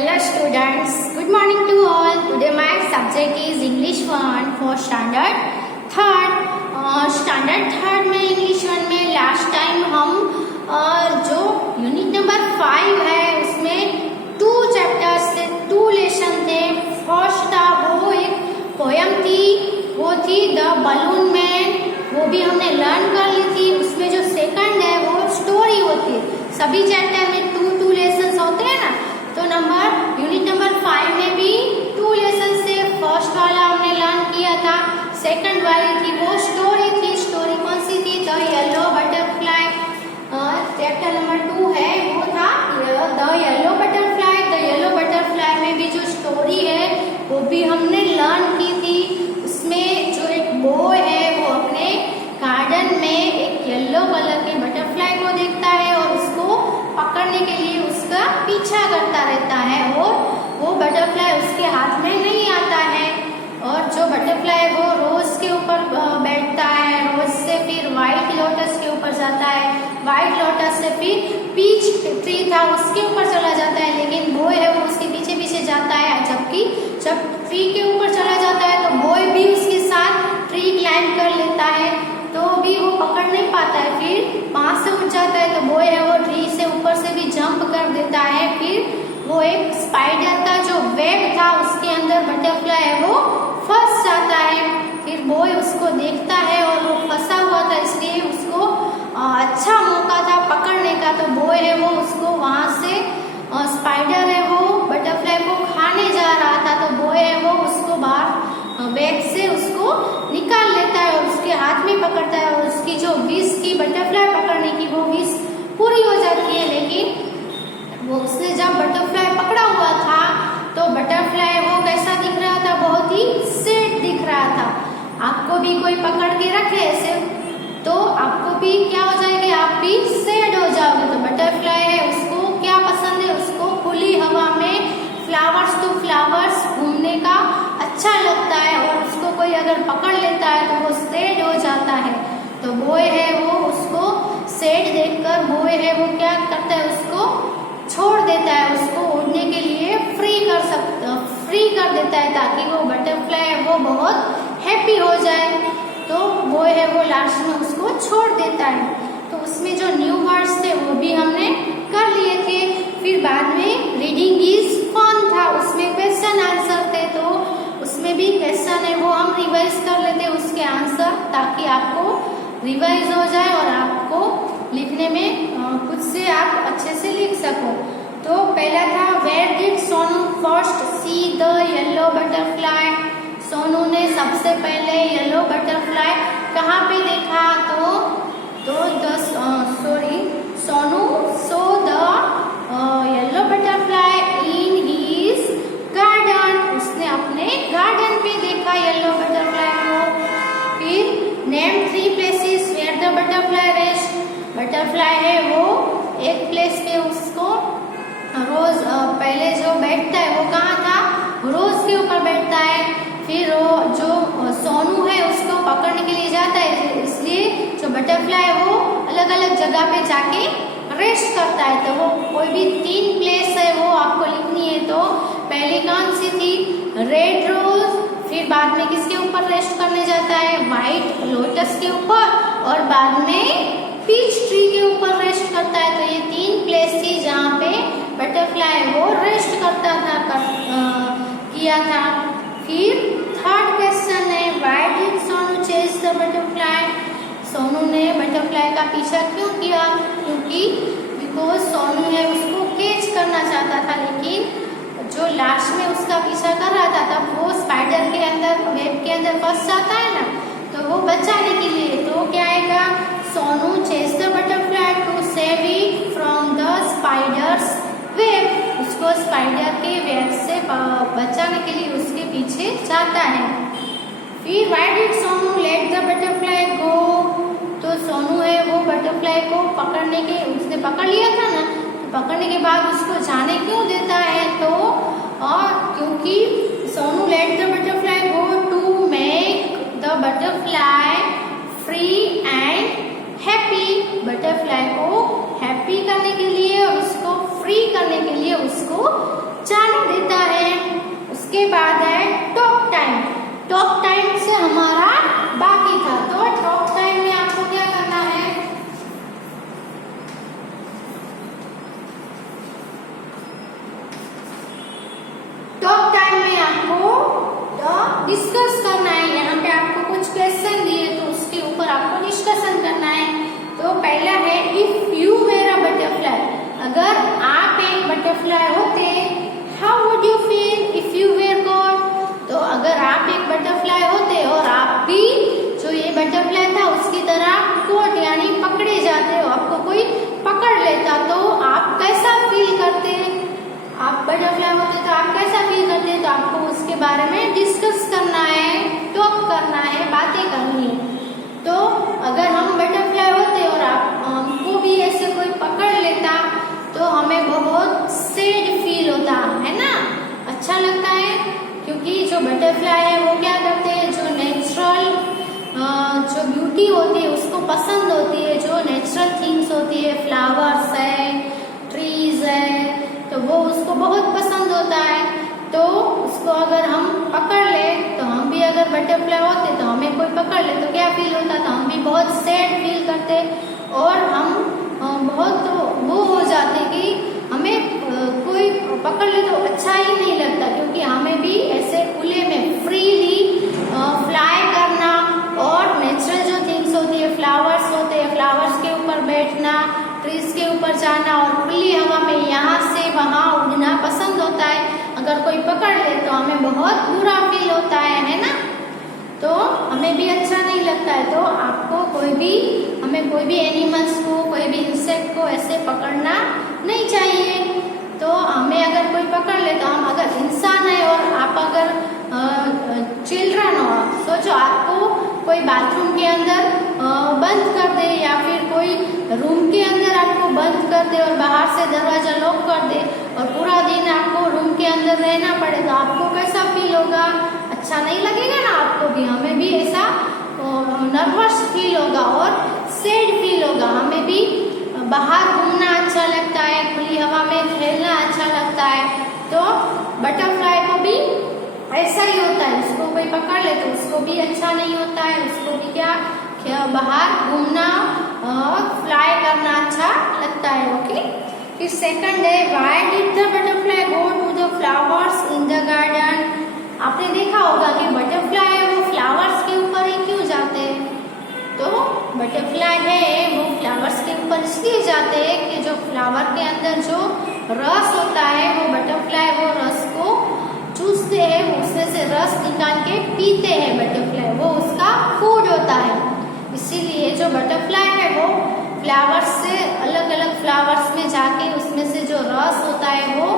Hello students, good morning to all. Today my subject is English 1 for standard 3rd. Standard 3rd में English 1 में last time हम जो unit number 5 है उसमें 2 chapters थे, 2 lesson थे. फर्स्ट था वो एक पोयम थी, वो थी द बलून मैन, वो भी हमने लर्न कर ली थी. उसमें जो सेकंड है वो स्टोरी होती है. सभी चैप्टर में 2 लेसन होते हैं ना, तो यूनिट नंबर 5 में भी 2 लेसन से फर्स्ट वाला हमने लर्न किया था, सेकंड वाली थी वो स्टोरी थी. स्टोरी कौन सी थी? The yellow butterfly. Chapter number 2 है वो था the yellow butterfly. The yellow butterfly में भी जो स्टोरी है वो भी हमने लर्न की थी. उसमें जो एक बॉय है वो अपने गार्डन में एक येलो कलर के बटरफ्लाई को देखता है और उसको पकड़ने के लिए उसका पीछा करता रहता है और वो बटरफ्लाई उसके हाथ में नहीं आता है. और जो बटरफ्लाई वो रोज के ऊपर बैठता है, रोज से फिर व्हाइट लोटस के ऊपर जाता है, व्हाइट लोटस से फिर पीच ट्री था उसके ऊपर चला जाता है. लेकिन बॉय है वो उसके पीछे पीछे जाता है, जबकि जब ट्री के ऊपर चला जाता है तो बॉय भी उसके साथ ट्री क्लाइंब कर लेता है, तो भी वो पकड़ नहीं पाता है. फिर वहां से उठ जाता है तो बॉय है वो ट्री से ऊपर से भी जंप कर देता है. फिर वो एक स्पाइडर का जो वेब था उसके अंदर बटरफ्लाई है वो फंस जाता है. फिर बॉय उसको देखता है और वो फंसा हुआ था, इसलिए उसको अच्छा मौका था पकड़ने का. तो बॉय है वो उसको वहां से स्पाइडर है वो बटरफ्लाई को खाने जा रहा था, तो बॉय है वो उसको बाहर वेब से उसको निकाल लेता है और उसके हाथ में पकड़ता है और उसकी जो विश की बटरफ्लाई पकड़ने की वो विश पूरी हो जाती है. लेकिन वो उसने जब बटरफ्लाई पकड़ा हुआ था तो बटरफ्लाई वो कैसा दिख रहा था? बहुत ही सैड दिख रहा था. आपको भी कोई पकड़ के रखे ऐसे तो आपको भी क्या हो जाएगा? आप भी सैड हो जाओगे. तो बटरफ्लाई है उसको क्या पसंद है? उसको खुली हवा में फ्लावर्स टू फ्लावर्स घूमने का अच्छा लगता है और उसको कोई अगर पकड़ लेता है तो वो सैड हो जाता है. तो बॉय है वो उसको सैड देखकर बॉय है वो क्या करता है? उसको छोड़ देता है, उसको उड़ने के लिए फ्री कर देता है ताकि वो बटरफ्लाई है वो बहुत हैप्पी हो जाए. तो बॉय है वो लास्ट में उसको छोड़ देता है. तो उसमें जो न्यू वर्ड्स थे वो भी हमने कर लिए थे. फिर बाद में रीडिंग इज फन था, उसमें क्वेश्चन आंसर थे, तो उसमें भी क्वेश्चन है वो हम रिवाइज कर लेते हैं उसके आंसर, ताकि आपको रिवाइज हो जाए और आपको लिखने में खुद से आप अच्छे से लिख सको. तो पहला था where did Sonu first see the yellow butterfly. Sonu ने सबसे पहले येलो बटरफ्लाई कहाँ पे देखा? Sonu saw the yellow butterfly in his garden. उसने अपने गार्डन पे देखा येलो बटरफ्लाई को. फिर name 3 places where the butterfly rest. Butterfly है वो एक प्लेस पे उसको रोज पहले जो बैठता है वो कहाँ था? रोज के ऊपर बैठता है. फिर वो जो सोनू है उसको पकड़ने के लिए जाता है, इसलिए जो बटरफ्लाई है वो अलग अलग जगह पे जाके रेस्ट करता है. तो वो कोई भी 3 प्लेस है वो आपको लिखनी है. तो पहली कौन सी थी? Red rose. फिर बाद में किसके ऊपर रेस्ट करने जाता है? व्हाइट लोटस के ऊपर. और बाद में पीच ट्री के ऊपर रेस्ट करता है. तो ये 3 प्लेस थी जहाँ पे बटरफ्लाई वो रेस्ट करता था किया था. फिर थर्ड क्वेश्चन है why did Sonu chase the butterfly. Sonu ने बटरफ्लाई का पीछा क्यों किया? क्योंकि बिकॉज सोनू है उसको कैच करना चाहता था, लेकिन जो लास्ट में उसका पीछा कर रहा था तब वो स्पाइडर के अंदर वेब के अंदर फंस जाता है ना, तो वो बचाने के लिए तो क्या आएगा? Sonu chase the butterfly to save it from the spider's web. उसको स्पाइडर के वेब से बचाने के लिए उसके पीछे जाता है. फिर why did Sonu let the butterfly go. तो सोनू है वो बटरफ्लाई को पकड़ने के उसने पकड़ लिया था ना, तो पकड़ने के बाद उसको जाने क्यों देता है? तो क्योंकि Sonu let the butterfly go to make the butterfly free and happy. Butterfly को हैप्पी करने के लिए और उसको फ्री करने के लिए उसको जाने टॉक टाइम से हमारा बाकी था। तो टॉक टाइम में आपको क्या करना है, टॉक टाइम में आपको डिस्कस करना है। यहाँ पे आपको कुछ क्वेश्चन दिए तो उसके ऊपर आपको डिस्कशन करना है। तो पहला है if you were a butterfly, अगर आप एक बटरफ्लाई होते how would you feel if you were God. तो अगर आप एक बटरफ्लाई होते और आप भी जो ये बटरफ्लाई था उसकी तरह कोट यानी पकड़े जाते हो, आपको कोई पकड़ लेता तो आप कैसा फील करते, आप बटरफ्लाई होते तो आप कैसा फील करते। तो आपको उसके बारे में डिस्कस करना है, टॉक करना है, बातें करनी है। तो अगर हम बटरफ्लाई होते और हमको भी ऐसे कोई पकड़ लेता तो हमें बहुत सैड फील होता है ना, अच्छा लगता है। क्योंकि जो बटरफ्लाई है वो क्या करते हैं, जो नेचुरल जो ब्यूटी होती है उसको पसंद होती है, जो नेचुरल थिंग्स होती है, फ्लावर्स है, ट्रीज है, तो वो उसको बहुत पसंद होता है। तो उसको अगर हम पकड़ ले तो हम भी अगर बटरफ्लाई होते तो हमें कोई पकड़ ले तो क्या फील होता, तो हम भी बहुत सैड फील करते और हम बहुत वो हो जाते कि हमें कोई पकड़ ले तो अच्छा ही नहीं लगता। क्योंकि हमें भी ऐसे खुले में फ्रीली फ्लाई करना और नेचुरल जो थिंग्स होती है, फ्लावर्स होते हैं, फ्लावर्स के ऊपर बैठना, ट्रीज के ऊपर जाना और खुली हवा में यहाँ से वहाँ उड़ना पसंद होता है। अगर कोई पकड़ ले तो हमें बहुत बुरा फील होता है ना, तो हमें भी अच्छा नहीं लगता है। तो आपको हमें कोई भी एनिमल्स को, कोई भी इंसेक्ट को ऐसे पकड़ना नहीं चाहिए। तो हमें अगर कोई पकड़ ले तो हम अगर इंसान है और आप अगर चिल्ड्रन हो, सोचो आपको कोई बाथरूम के अंदर बंद कर दे या फिर कोई रूम के अंदर आपको बंद कर दे और बाहर से दरवाजा लॉक कर दे और पूरा दिन आपको रूम के अंदर रहना पड़े तो आपको कैसा फील होगा, अच्छा नहीं लगेगा ना आपको भी, हमें भी ऐसा नर्वस फील होगा और सैड फील होगा। हमें भी बाहर घूमना अच्छा लगता है, खुली हवा में खेलना अच्छा लगता है। तो बटरफ्लाई को भी ऐसा ही होता है, उसको कोई पकड़ ले तो उसको भी अच्छा नहीं होता है, उसको भी क्या बाहर घूमना फ्लाई करना अच्छा लगता है। ओके, फिर सेकंड है why did the butterfly go to the flowers in the garden. आपने देखा होगा कि बटरफ्लाई है वो फ्लावर्स के ऊपर ही क्यों जाते हैं। तो बटरफ्लाई है वो फ्लावर्स के ऊपर इसलिए जाते हैं कि जो फ्लावर के अंदर जो रस होता है वो बटरफ्लाई वो रस को चूसते हैं, उसमें से रस निकाल के पीते हैं बटरफ्लाई, वो उसका फूड होता है। इसीलिए जो बटरफ्लाई है वो फ्लावर्स से अलग अलग फ्लावर्स में जाके उसमें से जो रस होता है वो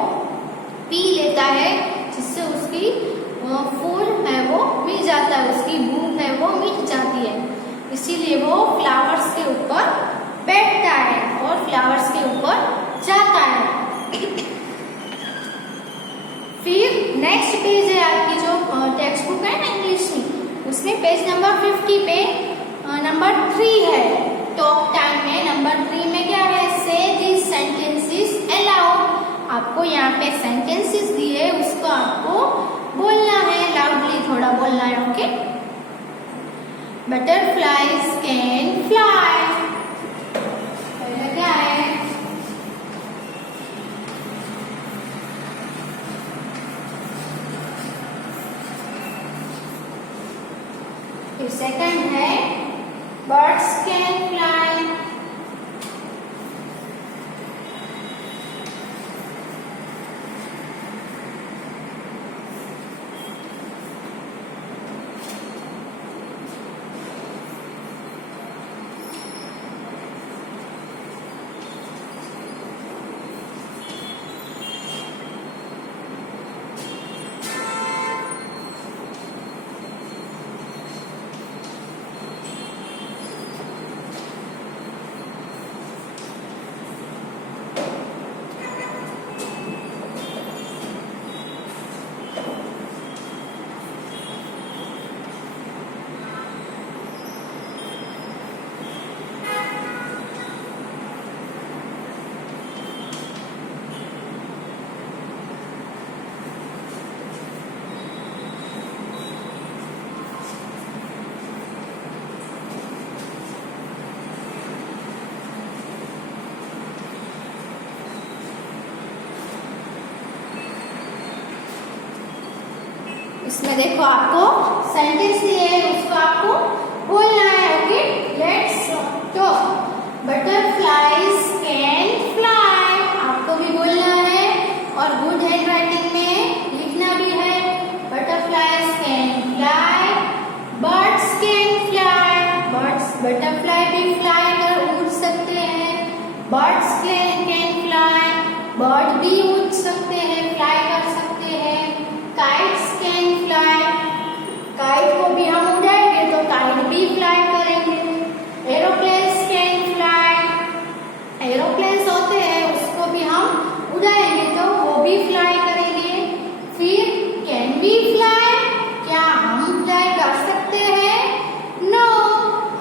पी लेता है, जिससे उसकी फूड है वो मिल जाता है, उसकी भूख है वो मिट जाती है। इसीलिए वो फ्लावर्स के ऊपर बैठता है और फ्लावर्स के ऊपर जाता है। फिर नेक्स्ट पेज है आपकी जो टेक्स्ट बुक है ना इंग्लिश में, उसमें पेज नंबर 50 पे नंबर 3 है। टॉक टाइम में नंबर 3 में क्या है, से दिस सेंटेंसेस अलाउड। आपको यहाँ पे सेंटेंसेस दिए, उसको आपको बोलना है, लाउडली थोड़ा बोलना है। Okay, butterflies can fly. पहला क्या है, फिर सेकंड है बर्ड्स कैन फ्लाई। इसमें देखो आपको सेंटेंस दिए है, उसको आपको बोलना है। Okay, let's talk. Butterflies can fly, आपको भी बोलना है और गुड हैंड राइटिंग में लिखना भी है। Butterflies can fly, birds can fly, birds butterfly भी फ्लाई कर उड़ सकते हैं। बर्ड्स कैन फ्लाई, बर्ड भी उड़ सकते हैं, फ्लाई कर सकते हैं। काइट्स कैन फ्लाई, काइट को भी हम उड़ाएंगे तो काइट भी फ्लाई करेंगे। एरोप्लेन्स कैन फ्लाई, एरोप्लेन्स होते हैं उसको भी हम उड़ाएंगे तो वो भी फ्लाई करेंगे। फिर कैन वी फ्लाई, क्या हम फ्लाई कर सकते हैं? नो,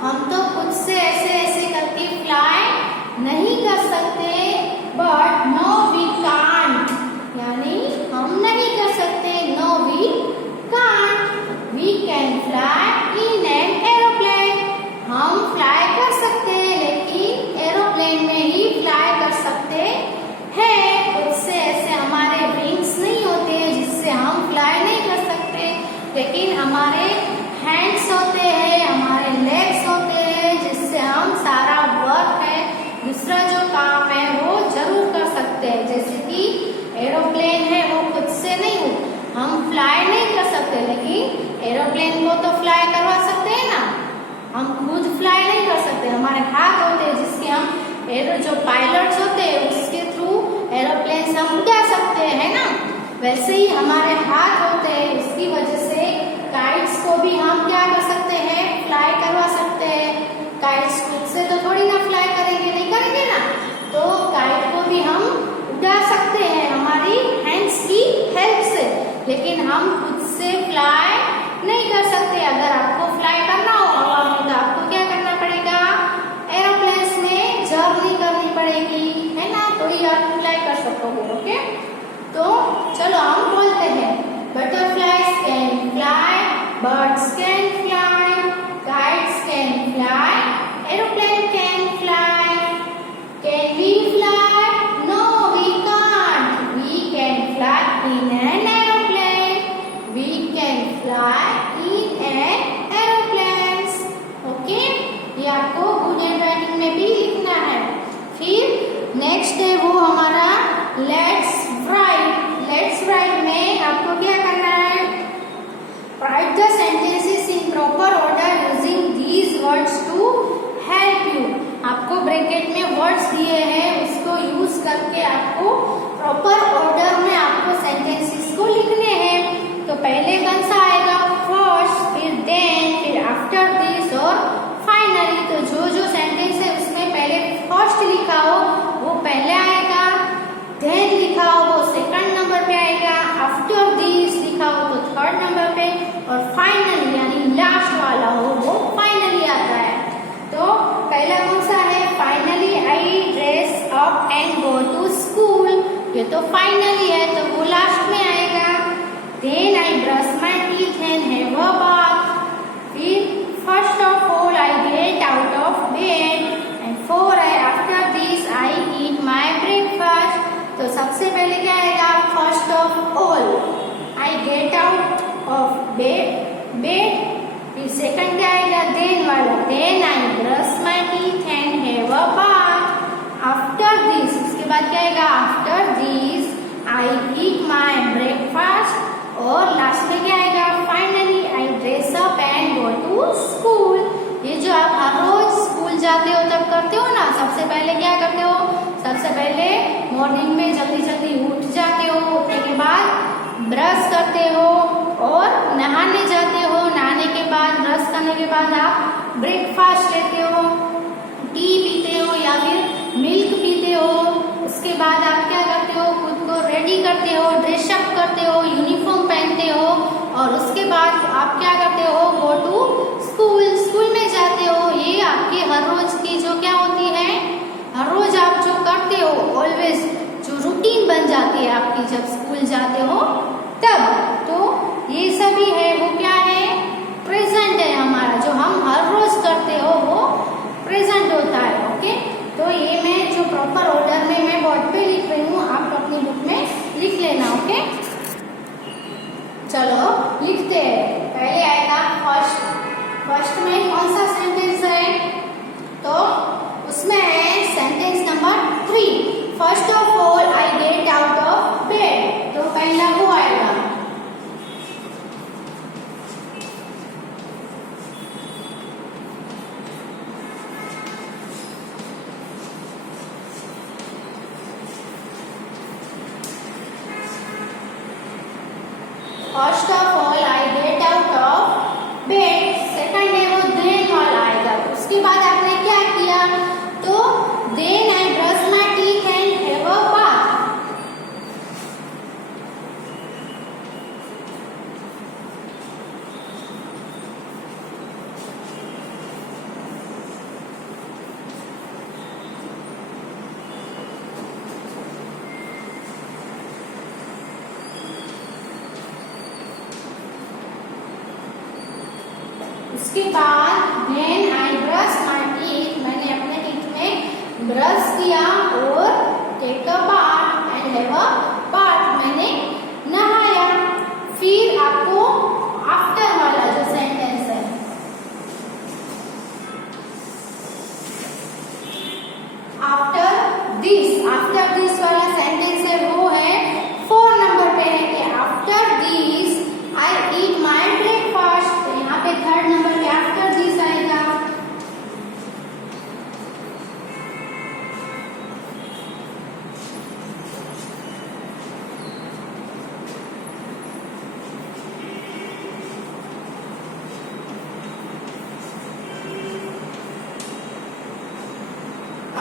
हम तो खुद से ऐसे ऐसे करके फ्लाई नहीं कर सकते। बट नो वी कांट, यानी हम नहीं कर सकते। No we can't, we can fly in an aeroplane, हम फ्लाई कर सकते हैं लेकिन एरोप्लेन में ही फ्लाई कर सकते हैं। खुद से ऐसे हमारे विंग्स नहीं होते जिससे हम फ्लाई नहीं कर सकते, लेकिन हमारे हैंड्स होते हैं, हमारे लेग्स होते हैं जिससे हम सारा वर्क है, दूसरा जो काम है वो जरूर कर सकते हैं। जैसे कि एरोप्लेन है वो खुद से नहीं, हम फ्लाई नहीं कर सकते, लेकिन एरोप्लेन को तो फ्लाई करवा सकते हैं ना। हम खुद फ्लाई नहीं कर सकते, हमारे हाथ होते हैं जिसके हम जो पायलट्स होते हैं उसके थ्रू एरोप्लेन हम उड़ा सकते हैं ना। वैसे ही हमारे हाथ होते हैं, उसकी वजह से काइट्स को भी हम क्या कर सकते हैं? फ्लाई करवा सकते हैं। काइट्स खुद से तो थोड़ी ना फ्लाई करेंगे, नहीं करेंगे ना, तो काइट को भी हम उड़ा सकते हैं हमारी हैंड्स की हेल्प से, लेकिन हम खुद से फ्लाई नहीं कर सकते। अगर आपको फ्लाई करना हो हवा में तो आपको क्या करना पड़ेगा? एरोप्लेन्स में जर्नी करनी पड़ेगी, है ना, तो ही आप फ्लाई कर सकोगे। ओके, तो चलो हम बोलते हैं butterflies can fly, birds can fly, kites can fly, aeroplane can fly. Can we fly? No we can't, we can fly in an aeroplane, we can fly in an aeroplanes. Okay, ये आपको good hand writing में भी लिखना है। फिर next है वो हमारा लेट्स राइट। लेट्स राइट में आपको क्या करना है? Write the sentences in proper order using these words to help you. आपको ब्रैकेट में वर्ड्स दिए हैं, उसको यूज करके आपको प्रॉपर ऑर्डर में आपको सेंटेंसेस को लिखने हैं। तो पहले कौन सा आएगा? फर्स्ट, फिर देन, फिर आफ्टर दिस और फाइनली। तो जो सेंटेंस है उसमें पहले फर्स्ट लिखा हो वो पहले आएगा, देन लिखा हो वो सेकंड नंबर पे आएगा, आफ्टर दिस लिखा हो तो थर्ड नंबर पे, और फाइनली यानी लास्ट वाला हो वो फाइनली आता है। तो पहला कौन सा है? Finally I dress up and go to school, ये तो फाइनली है तो वो लास्ट में आएगा। Then I brush my teeth and have a bath, फिर first of all I get out of bed, and four है after this I eat my breakfast. तो सबसे पहले क्या आएगा? First of all I get out of bed, फिर second क्या आएगा? देन वाला, then I brush my teeth and have a bath. After this, उसके बाद क्या आएगा? After this I eat my breakfast, और लास्ट में क्या आएगा? Finally I dress up and go to school. ये जो आप हर रोज स्कूल जाते हो तब करते हो ना, सबसे पहले क्या करते हो? सबसे पहले मॉर्निंग में जल्दी जल्दी उठ जाते हो, उठने के बाद ब्रश करते हो और नहाने जाते हो, नहाने के बाद ब्रश करने के बाद आप ब्रेकफास्ट लेते हो, टी पीते हो या फिर मिल्क पीते हो। उसके बाद आप क्या करते हो? खुद को रेडी करते हो, ड्रेसअप करते हो, यूनिफॉर्म पहनते हो, और उसके बाद आप क्या करते हो? गो टू स्कूल, स्कूल में जाते हो। ये आपकी हर रोज की जो क्या होती है, हर रोज आप जो करते हो, ऑलवेज जो रूटीन बन जाती है आपकी जब स्कूल जाते हो तब। तो ये सभी है वो क्या है? प्रेजेंट है हमारा, जो हम हर रोज करते हो वो प्रेजेंट होता है। ओके, तो ये मैं जो प्रॉपर ऑर्डर में मैं बोर्ड पे लिख रही हूँ, आप अपनी बुक में लिख लेना। ओके, चलो लिखते हैं। पहले आएगा फर्स्ट। फर्स्ट में कौन सा सेंटेंस है? तो उसमें है sentence number 3। First of all I get out of bed. तो पहला वो आएगा। First of all I get out of bed. Second है वो देन वाला आएगा। उसके बाद आपने क्या किया? तो then I brush my teeth and have a bath. उसके बाद then I brush my teeth, मैंने अपने टीथ में ब्रश किया और take a bath and have a bath, मैंने नहाया। फिर आपको आफ्टर वाला जो सेंटेंस है, आफ्टर दिस वाला सेंटेंस है वो है 4 नंबर पे है कि after this I eat my breakfast. तो यहाँ पे 3rd नंबर पे आफ्टर दिस आएगा।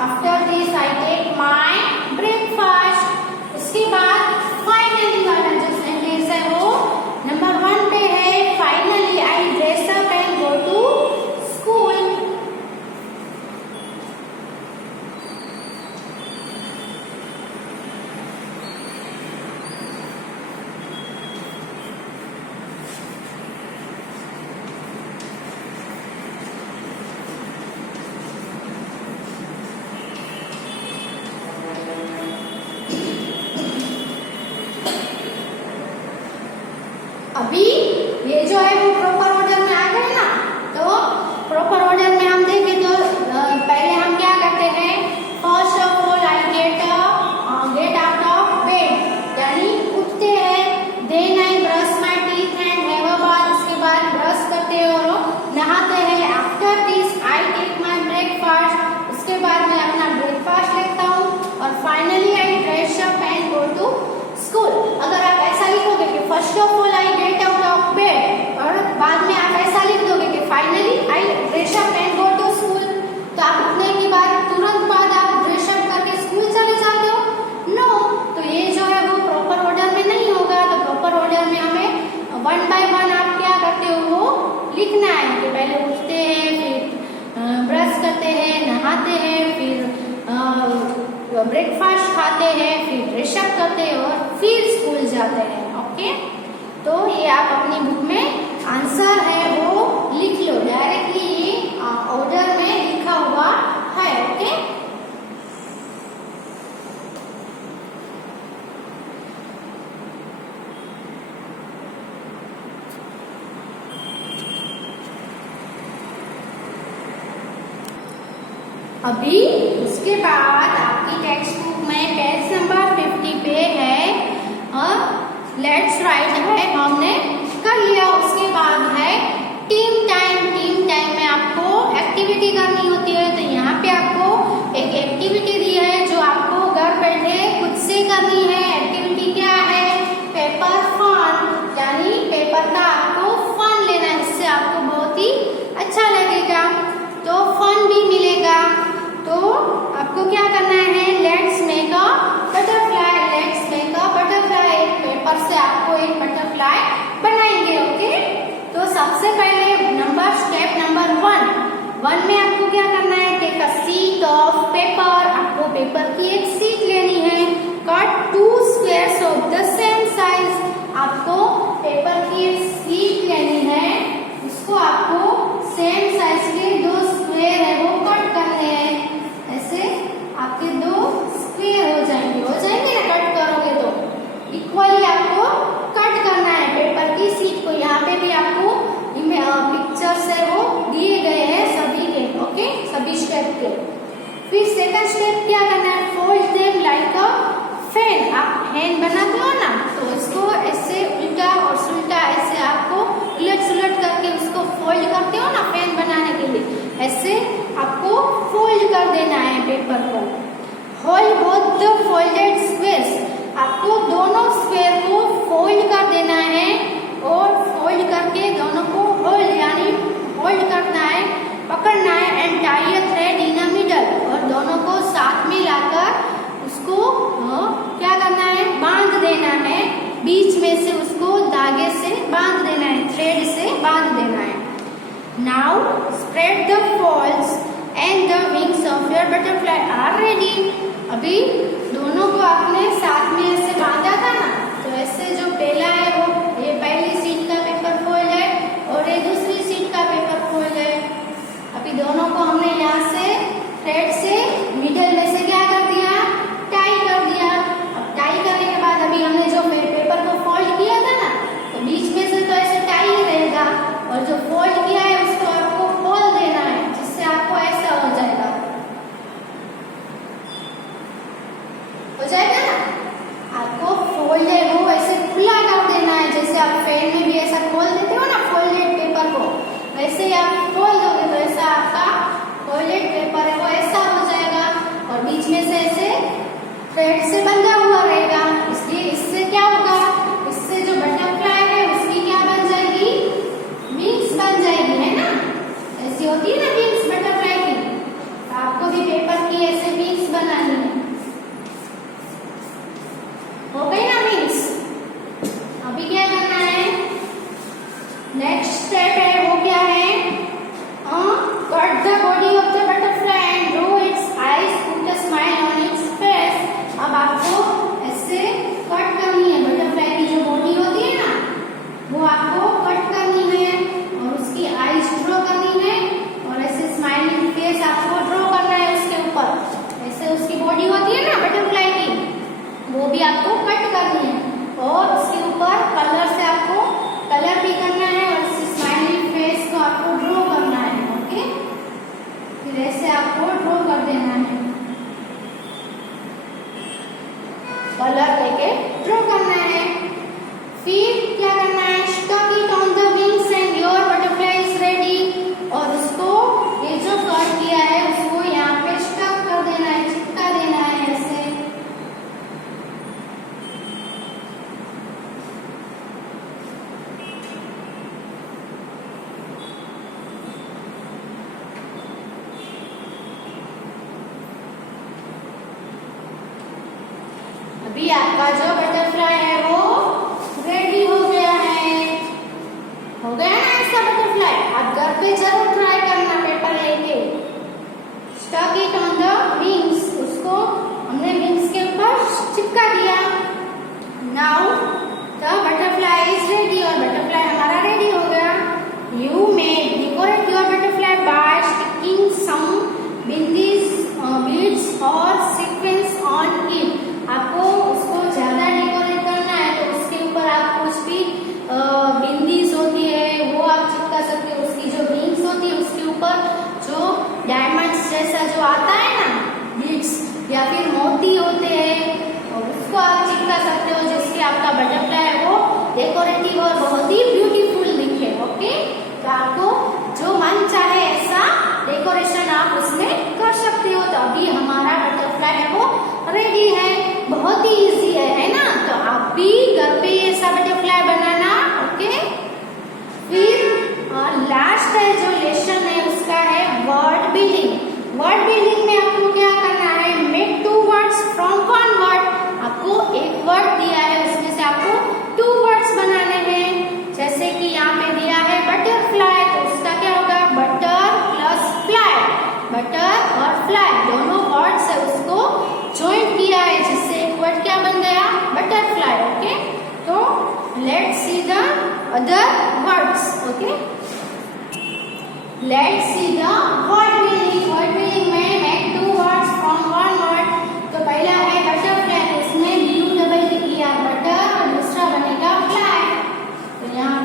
After this I take my breakfast. उसके बाद फाइनली वाला जो सेंटेंस है वो नंबर 1 पे है। Finally I dress up and go to school. अभी ये जो है वो प्रॉपर ऑर्डर में आ गए ना। तो प्रॉपर ऑर्डर में हम देखें तो पहले हम क्या करते हैं? First of all I get out of bed, यानी उठते हैं। Then I brush my teeth and have a bath, उसके बाद ब्रश करते हैं और नहाते हैं। After this I take my breakfast, उसके बाद मैं अपना ब्रेकफास्ट लेता हूँ। और finally I dress up and go to school. अगर आप ऐसा लिखोगे कि first of all I get out of bed और बाद में आप ऐसा लिख दोगे कि finally I dress up and go to school, तो आप उठने के बाद तुरंत बाद आप ड्रेस अप करके स्कूल चले जाते हो? नो। तो ये जो है वो प्रॉपर ऑर्डर में नहीं होगा। तो प्रॉपर ऑर्डर में हमें 1 बाय 1 आप क्या करते हो वो लिखना है कि पहले उठते हैं, फिर ब्रश करते हैं, नहाते हैं, फिर ब्रेकफास्ट खाते हैं, फिर ड्रेस अप करते हैं और फिर स्कूल जाते हैं। ओके, तो ये आप अपनी बुक में आंसर है वो लिख लो। डायरेक्टली ये ऑर्डर में लिखा हुआ है। ओके, अभी उसके बाद आपकी टेक्स्ट बुक में पेज नंबर 50 पे है लेट्स राइट है, हमने कर लिया। उसके बाद है टीम टाइम। टीम टाइम में आपको एक्टिविटी करनी होती है। तो यहाँ पे आपको एक एक्टिविटी दी है जो आपको घर बैठे खुद से करनी है। एक्टिविटी क्या है? पेपर फन, यानी पेपर का आपको फन लेना है, उससे आपको बहुत ही अच्छा लगेगा, तो फन भी मिलेगा। तो आपको क्या करना है? Let's make a butterfly. Let's make a butterfly. Paper से आपको एक बटरफ्लाई बनाएंगे। ओके, तो सबसे पहले स्टेप नंबर 1 में आपको क्या करना है? Take a sheet of paper. आपको पेपर की एक शीट लेनी है। Cut 2 squares of the same size. आपको पेपर की एक शीट लेनी है, उसको आपको सेम साइज के 2 स्क्वायर है वो कट करने हैं। ऐसे आपके 2 स्क्वायर हो जाएंगे ना, कट करोगे तो इक्वली आपको कट करना है। पेपर की सीट को, यहाँ पे भी आपको पिक्चर्स है वो दिए गए हैं सभी के, ओके, सभी स्टेप के। फिर सेकंड स्टेप क्या करना है, fold them like a fan. आप फैन बनाते हो ना, तो इसको ऐसे उल्टा और सुल्टा ऐसे आपको उलट सुलट करके उसको फोल्ड करते हो ना फैन बनाने के लिए, ऐसे आपको फोल्ड कर देना है पेपर को। Hold both the folded squares, आपको दोनों स्क्वायर को फोल्ड कर देना है और फोल्ड करके दोनों को होल्ड यानी होल्ड करना है, पकड़ना है। And tie a thread in a middle, और दोनों को साथ में लाकर उसको क्या करना है, बांध देना है, बीच में से उसको धागे से बांध देना है, थ्रेड से बांध देना है। Now spread the folds and the wings of your butterfly are ready. अभी दोनों को आपने साथ में ऐसे बांधा था ना, तो ऐसे जो पहला है वो ये पहली सीट का पेपर फोल्ड है और ये दूसरी सीट का पेपर फोल्ड है। अभी दोनों को हमने यहाँ से थ्रेड से मिडल में से क्या कर दिया, टाई कर दिया। अब टाई करने के बाद अभी हमने जो पेपर को फोल्ड किया था ना, तो बीच में से तो ऐसे टाई ही रहेगा, और जो फोल्ड किया है उसको आपको खोल देना है, जिससे आपको ऐसा हो जाएगा ना। आपको फोल्ड है वो ऐसे खुला कर देना है, जैसे आप फैन में भी ऐसा खोल देते हो ना फोल्डेड पेपर को, वैसे ही आप खोल दोगे तो ऐसा आपका फोल्डेड पेपर है वो ऐसा हो जाएगा, और बीच में से ऐसे थ्रेड से बंधा हुआ रहेगा। इसलिए इससे क्या होगा, इससे जो बटरफ्लाई है उसकी क्या बन जाएगी, विंग्स बन जाएगी, है ना। ऐसी होती है ना विंग्स बटरफ्लाई की, तो आपको भी पेपर की ऐसे विंग्स बनानी है। हो गई ना विंग्स। अभी क्या करना है, नेक्स्ट स्टेप है वो क्या है, cut the body of the butterfly and draw it's eyes, put a smile on its face. अब आपको ऐसे कट करनी है, बटरफ्लाई की जो बॉडी होती है ना वो आपको कट करनी है और उसकी आईज ड्रॉ करनी है, और ऐसे स्माइलिंग फेस आपको ड्रॉ करना है उसके ऊपर। ऐसे उसकी बॉडी होती है ना बटरफ्लाई की, वो भी आपको कट करनी है, और उसके ऊपर कलर से आपको कलर भी करना है, और इस स्माइलिंग फेस को आपको ड्रॉ करना है, ओके। फिर ऐसे आपको ड्रॉ कर देना है, कलर लेके ड्रॉ करना है। फिर क्या करना है, stuck it on the wings and your butterfly is ready. और उसको ये जो कट किया है उसको यहाँ पे स्टक कर देना है, चिपका देना है ऐसे। अभी आपका जो बटरफ्लाई है वो रेडी हो गया है, हो गया ना ऐसा बटरफ्लाई। आप घर पे जरूर ट्राई करना पेपर लेके। Stuck it on the wings, उसको हमने विंग्स के ऊपर चिपका दिया। Now the butterfly is ready, और बटरफ्लाई हमारा रेडी हो गया। You may decorate your butterfly by sticking some bindis beads और सीक्वेंस ऑन इट। आपको उसको ज्यादा डेकोरेट करना है तो उसके ऊपर आप कुछ भी बिंदीज होती है वो आप चिपका सकते हो, उसकी जो विंग्स होती है उसके ऊपर जो डायमंड्स जैसा जो आता है ना बीड्स या फिर मोती होते हैं, और उसको आप चिपका सकते हो, जिससे आपका बटरफ्लाई है वो डेकोरेटिव और बहुत ही ब्यूटीफुल दिखे, ओके। तो आपको जो मन चाहे ऐसा डेकोरेशन आप उसमें कर सकते हो। तो अभी हमारा बटरफ्लाई है वो रेडी है, बहुत ही इजी है ना। तो आप भी घर पे ऐसा बटरफ्लाई बनाना, ओके। फिर लास्ट है जो लेसन है उसका है वर्ड बिल्डिंग। वर्ड बिल्डिंग में आपको क्या करना है, मेक 2 वर्ड्स फ्रॉम 1 वर्ड। आपको एक वर्ड दिया है, उसमें से आपको 2 वर्ड्स बनाने हैं। जैसे कि यहाँ पे दिया है बटरफ्लाई, तो उसका क्या होगा, बटर प्लस फ्लाई, बटर और फ्लाई दोनों वर्ड्स है उसको ज्वाइन किया है, जिससे एक वर्ड क्या बन गया, बटरफ्लाई, ओके। तो let's see the other words, okay. Let's see the word building. Word building में मेक 2 वर्ड्स फ्रॉम 1 वर्ड। तो पहला है बटरफ्लाई, इसमें BUDDLE किया बटर, और दूसरा बनेगा फ्लाई। तो यहाँ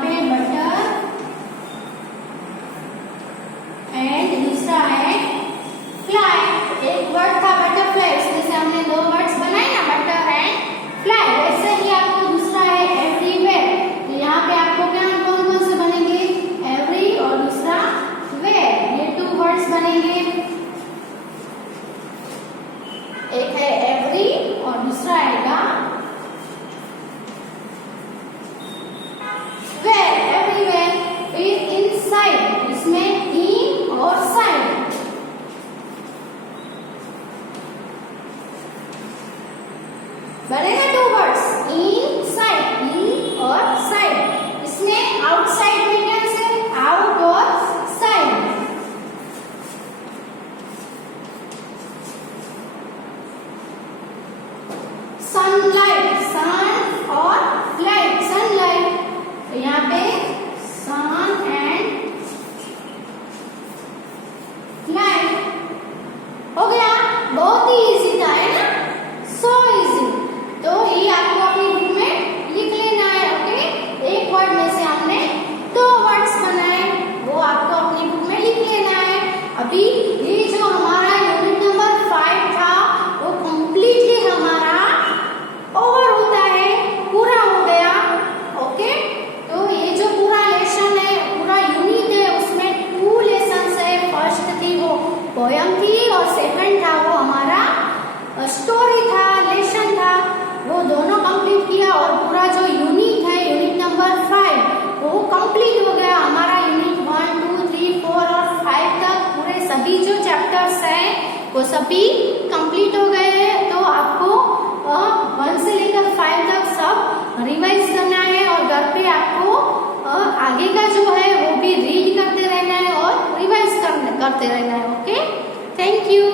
वो सभी कंप्लीट हो गए हैं, तो आपको 1 से लेकर 5 तक सब रिवाइज करना है और घर पे आपको आगे का जो है वो भी रीड करते रहना है और रिवाइज करते रहना है। Okay, thank you.